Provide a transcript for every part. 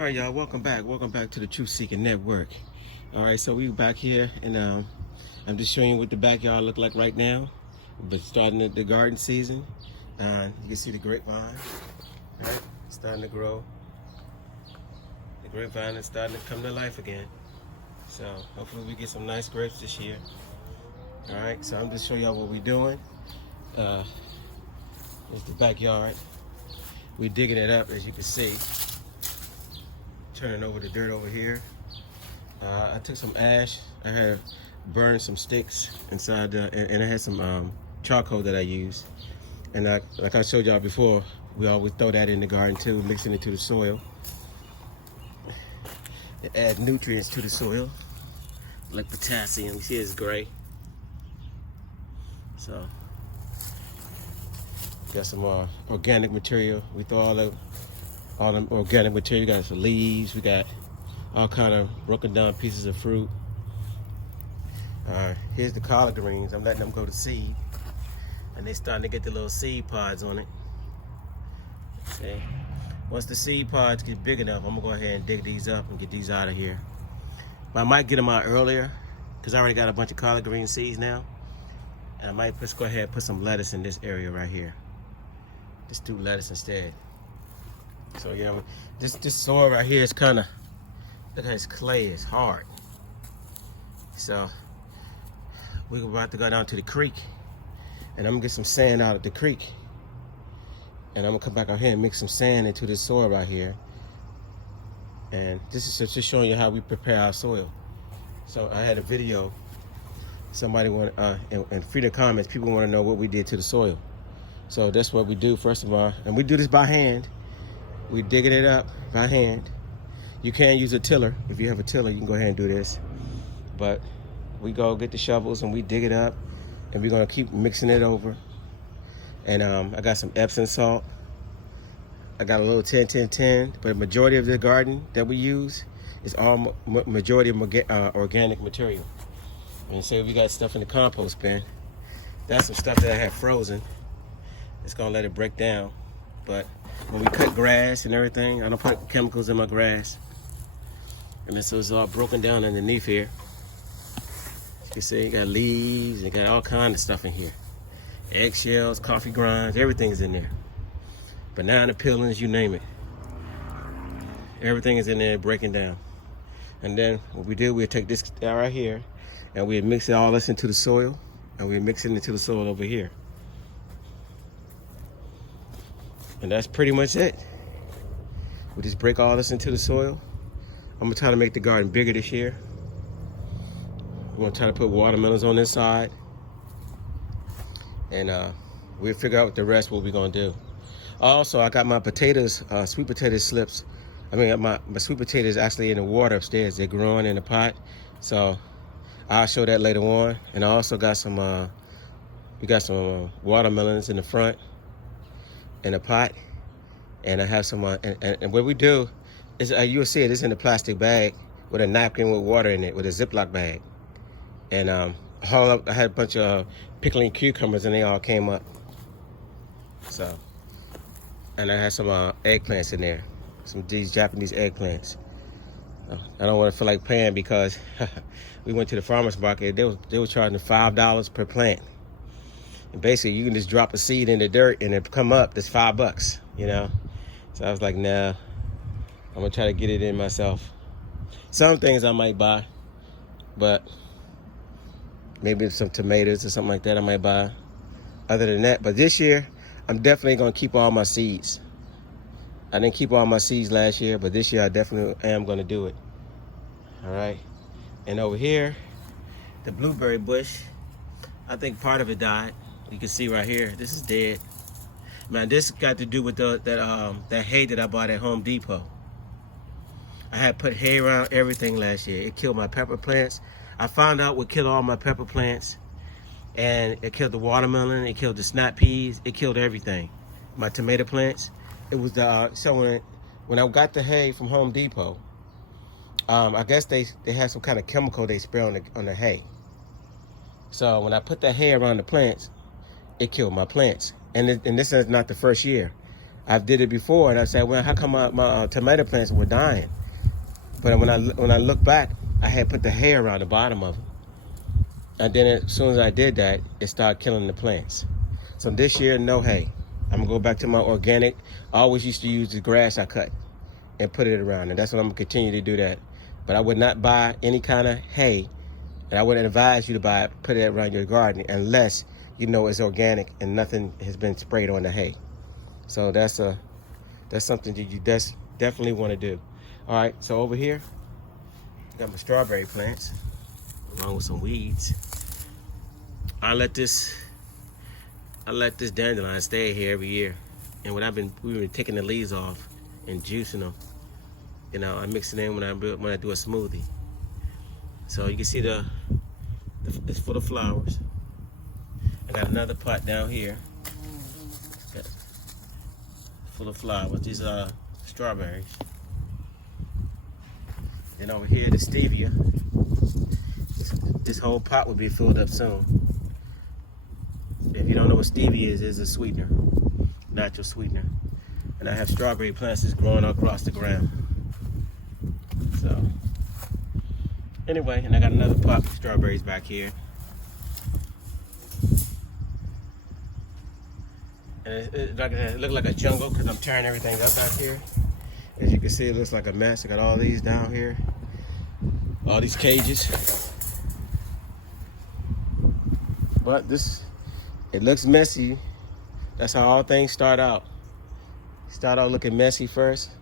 All right, y'all, welcome back. Welcome back to the Truth Seeking Network. All right, so we back here, and I'm just showing you what the backyard look like right now. But starting the garden season, you can see the grapevine, right? Starting to grow. The grapevine is starting to come to life again. So hopefully we get some nice grapes this year. All right, so I'm just showing y'all what we're doing. It's the backyard. We're digging it up, as you can see. Turning over the dirt over here. I took some ash. I had burned some sticks inside, and I had some charcoal that I used. And like I showed y'all before, we always throw that in the garden too, mixing it to the soil. It adds nutrients to the soil, like potassium. You see it's gray. So, got some organic material. We throw all the organic material. We got some leaves. We got all kind of broken down pieces of fruit. Here's the collard greens. I'm letting them go to seed, and they're starting to get the little seed pods on it. See, once the seed pods get big enough, I'm gonna go ahead and dig these up and get these out of here. But I might get them out earlier because I already got a bunch of collard green seeds now, and I might just go ahead and put some lettuce in this area right here. Just do lettuce instead. So yeah, this soil right here is kind of, look at this clay, it's hard. So we're about to go down to the creek, and I'm gonna get some sand out of the creek, and I'm gonna come back out here and mix some sand into this soil right here. And this is just showing you how we prepare our soil. So I had a video, somebody want and free the comments, people want to know what we did to the soil. So that's what we do first of all, and we do this by hand. We're digging it up by hand. You can use a tiller. If you have a tiller, you can go ahead and do this. But we go get the shovels and we dig it up, and we're gonna keep mixing it over. And I got some Epsom salt. I got a little 10-10-10, but the majority of the garden that we use is all majority of organic material. And say we got stuff in the compost bin. That's some stuff that I have frozen. It's gonna let it break down. But when we cut grass and everything, I don't put chemicals in my grass. And then so it's all broken down underneath here. As you can see, you got leaves, you got all kinds of stuff in here. Eggshells, coffee grinds, everything's in there. Banana peelings, you name it. Everything is in there breaking down. And then what we do, we'll take this right here, and we mix it all this into the soil, and we mix it into the soil over here. And that's pretty much it. We just break all this into the soil. I'm gonna try to make the garden bigger this year. We're gonna try to put watermelons on this side. And we'll figure out the rest, what we're gonna do. Also, I got my potatoes, sweet potato slips. I mean, my sweet potatoes actually in the water upstairs. They're growing in the pot. So I'll show that later on. And I also got some, we got some watermelons in the front in a pot. And I have some, and what we do is, you'll see it is in a plastic bag with a napkin with water in it, with a Ziploc bag. And I had a bunch of pickling cucumbers, and they all came up. So, and I had some eggplants in there, some of these Japanese eggplants. I don't want to feel like paying because we went to the farmer's market. They were charging $5 per plant. And basically, you can just drop a seed in the dirt and it come up. It's $5, you know. So I was like, nah, I'm gonna try to get it in myself. Some things I might buy, but maybe some tomatoes or something like that I might buy. Other than that, but this year, I'm definitely gonna keep all my seeds. I didn't keep all my seeds last year, but this year I definitely am gonna do it. All right. And over here, the blueberry bush, I think part of it died. You can see right here, this is dead. Man, this got to do with that hay that I bought at Home Depot. I had put hay around everything last year. It killed my pepper plants. I found out what killed all my pepper plants, and it killed the watermelon, it killed the snap peas, it killed everything. My tomato plants. It was so when I got the hay from Home Depot, I guess they had some kind of chemical they spray on the hay. So when I put that hay around the plants, it killed my plants. And this is not the first year. I've did it before, and I said, well, how come my tomato plants were dying? But when I look back, I had put the hay around the bottom of them. And then as soon as I did that, it started killing the plants. So this year, no hay. I'm gonna go back to my organic. I always used to use the grass I cut and put it around, and that's what I'm gonna continue to do that. But I would not buy any kind of hay, and I wouldn't advise you to put it around your garden unless you know it's organic and nothing has been sprayed on the hay. So that's something that you definitely want to do. All right, so over here, got my strawberry plants along with some weeds. I let this dandelion stay here every year, and we've been taking the leaves off and juicing them. You know, I mix it in when I do a smoothie. So you can see it's full of flowers. I got another pot down here full of flowers. These are strawberries. And over here, the stevia. This whole pot will be filled up soon. If you don't know what stevia is, it's a sweetener, natural sweetener. And I have strawberry plants that's growing across the ground. So, anyway, and I got another pot of strawberries back here. And it looks like a jungle because I'm tearing everything up back here. As you can see, it looks like a mess. I got all these down here, all these cages. But it looks messy. That's how all things start out. Start out looking messy first.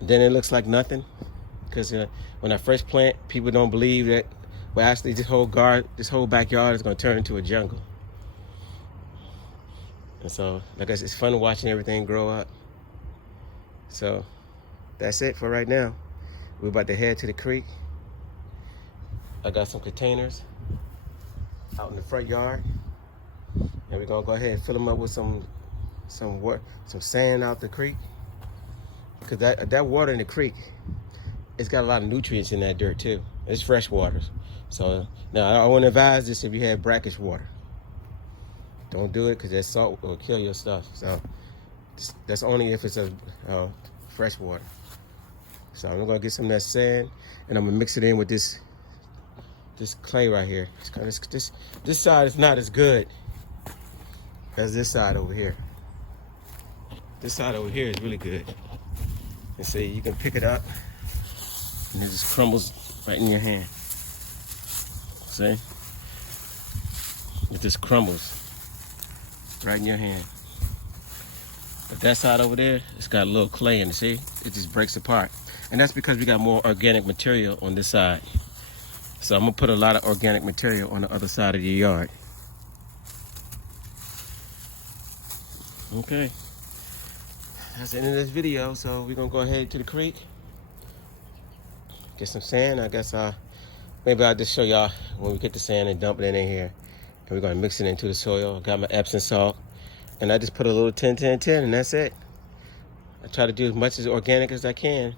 Then it looks like nothing. Because when I first plant, people don't believe that, well, actually this whole backyard is going to turn into a jungle. And so, like I said, it's fun watching everything grow up. So, that's it for right now. We're about to head to the creek. I got some containers out in the front yard, and we're gonna go ahead and fill them up with some sand out the creek, because that water in the creek, it's got a lot of nutrients in that dirt too. It's fresh water. So now I wouldn't advise this if you have brackish water. Don't do it, because that salt will kill your stuff. So that's only if it's a fresh water. So I'm gonna get some of that sand, and I'm gonna mix it in with this clay right here. It's kind of, this side is not as good as this side over here. This side over here is really good. And see, you can pick it up, and it just crumbles right in your hand. See? It just crumbles right in your hand. But that side over there, it's got a little clay in it, see? It just breaks apart. And that's because we got more organic material on this side. So I'm gonna put a lot of organic material on the other side of your yard. Okay. That's the end of this video. So we're gonna go ahead to the creek, get some sand. I guess maybe I'll just show y'all when we get the sand and dump it in here. And we're gonna mix it into the soil. I got my Epsom salt, and I just put a little 10-10-10, and that's it. I try to do as much as organic as I can.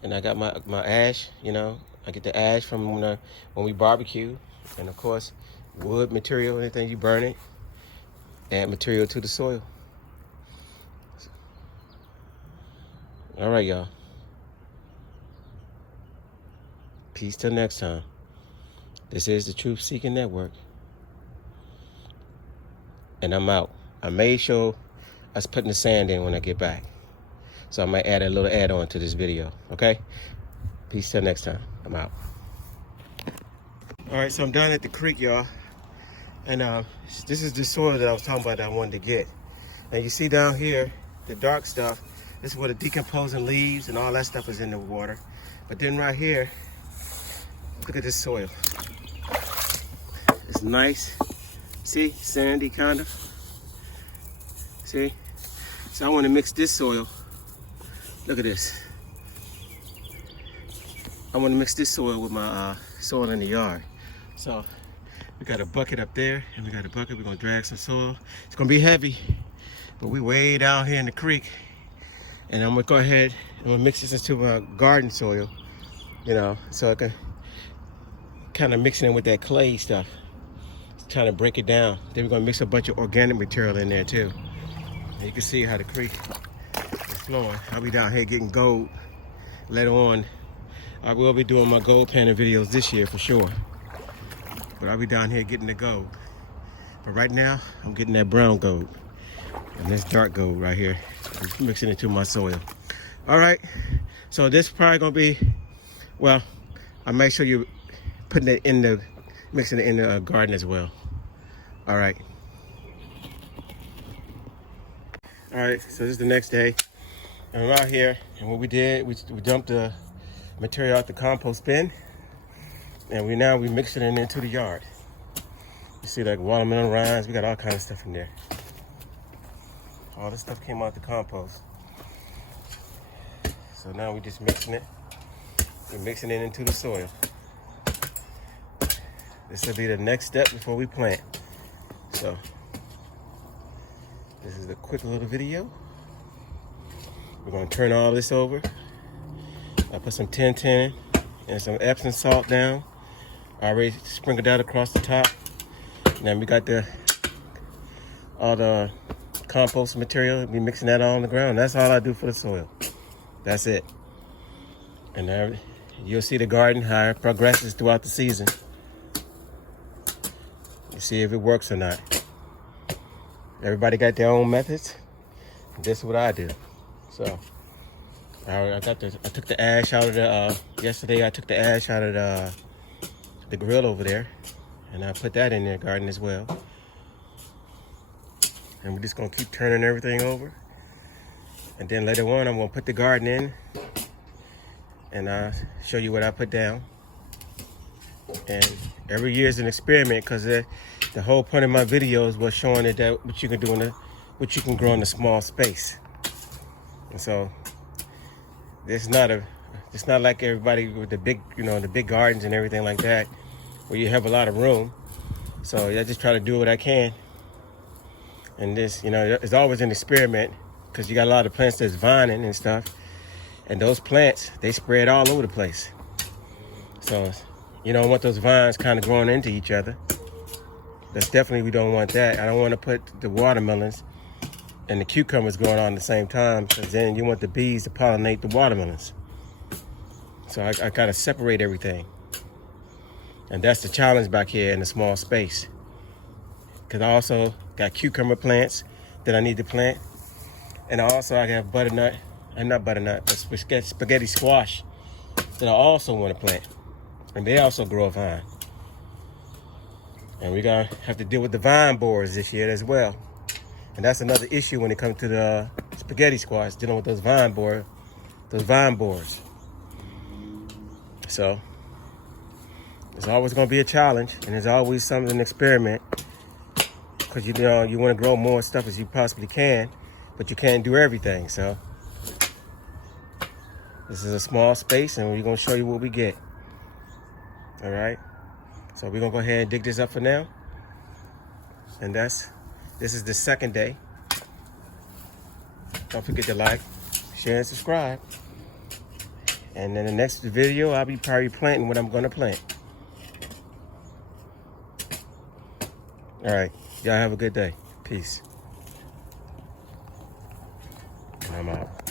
And I got my ash, you know. I get the ash from when we barbecue. And of course, wood material, anything you burn it, add material to the soil. All right, y'all. Peace till next time. This is the Truth Seeking Network. And I'm out. I made sure I was putting the sand in when I get back. So I might add a little add-on to this video, okay? Peace till next time. I'm out. All right, so I'm down at the creek, y'all. And this is the soil that I was talking about that I wanted to get. And you see down here, the dark stuff, this is where the decomposing leaves and all that stuff is in the water. But then right here, look at this soil. It's nice. See, sandy kind of. See? So I want to mix this soil. Look at this. I want to mix this soil with my soil in the yard. So we got a bucket up there, and we got a bucket. We're gonna drag some soil. It's gonna be heavy, but we way down here in the creek. And I'm gonna go ahead and I'm gonna mix this into my garden soil, you know, so I can kind of mix it in with that clay stuff. Trying to break it down. Then we're gonna mix a bunch of organic material in there too. You can see how the creek is flowing. I'll be down here getting gold later on. I will be doing my gold panning videos this year for sure. But I'll be down here getting the gold. But right now, I'm getting that brown gold. And this dark gold right here. I'm mixing it into my soil. All right, so this is probably gonna be, well, I'll make sure you're putting it in the, mixing it in the garden as well. All right. All right, so this is the next day. And we're out here, and what we did, we dumped the material out the compost bin, and we mixing it into the yard. You see like watermelon rinds, we got all kinds of stuff in there. All this stuff came out the compost. So now we're just mixing it. We're mixing it into the soil. This will be the next step before we plant. So this is a quick little video. We're gonna turn all this over. I put some 10-10 and some Epsom salt down. I already sprinkled that across the top. Now we got all the compost material. We're mixing that all on the ground. That's all I do for the soil. That's it. And now you'll see the garden, how it progresses throughout the season. You see if it works or not. Everybody got their own methods. This is what I do. So I took the ash out of the yesterday. I took the ash out of the grill over there, and I put that in the garden as well. And we're just gonna keep turning everything over. And then later on, I'm gonna put the garden in, and I'll show you what I put down. And every year is an experiment, because the whole point of my videos was showing that what you can do what you can grow in a small space. And so it's not like everybody with the big, the big gardens and everything like that, where you have a lot of room. So I just try to do what I can. And this, it's always an experiment, because you got a lot of plants that's vining and stuff. And those plants, they spread all over the place. So you don't want those vines kind of growing into each other. That's definitely, we don't want that. I don't want to put the watermelons and the cucumbers growing on at the same time, because then you want the bees to pollinate the watermelons. So I gotta separate everything. And that's the challenge back here in the small space. Because I also got cucumber plants that I need to plant. And I have butternut, but spaghetti squash that I also want to plant. And they also grow a vine. And we're gonna have to deal with the vine borers this year as well. And that's another issue when it comes to the spaghetti squash, dealing with those vine borers. So it's always gonna be a challenge, and there's always something to experiment, because you want to grow more stuff as you possibly can, but you can't do everything. So this is a small space, and we're gonna show you what we get. All right. So we're gonna go ahead and dig this up for now. And this is the second day. Don't forget to like, share, and subscribe. And in the next video, I'll be probably planting what I'm gonna plant. All right, y'all have a good day. Peace. And I'm out.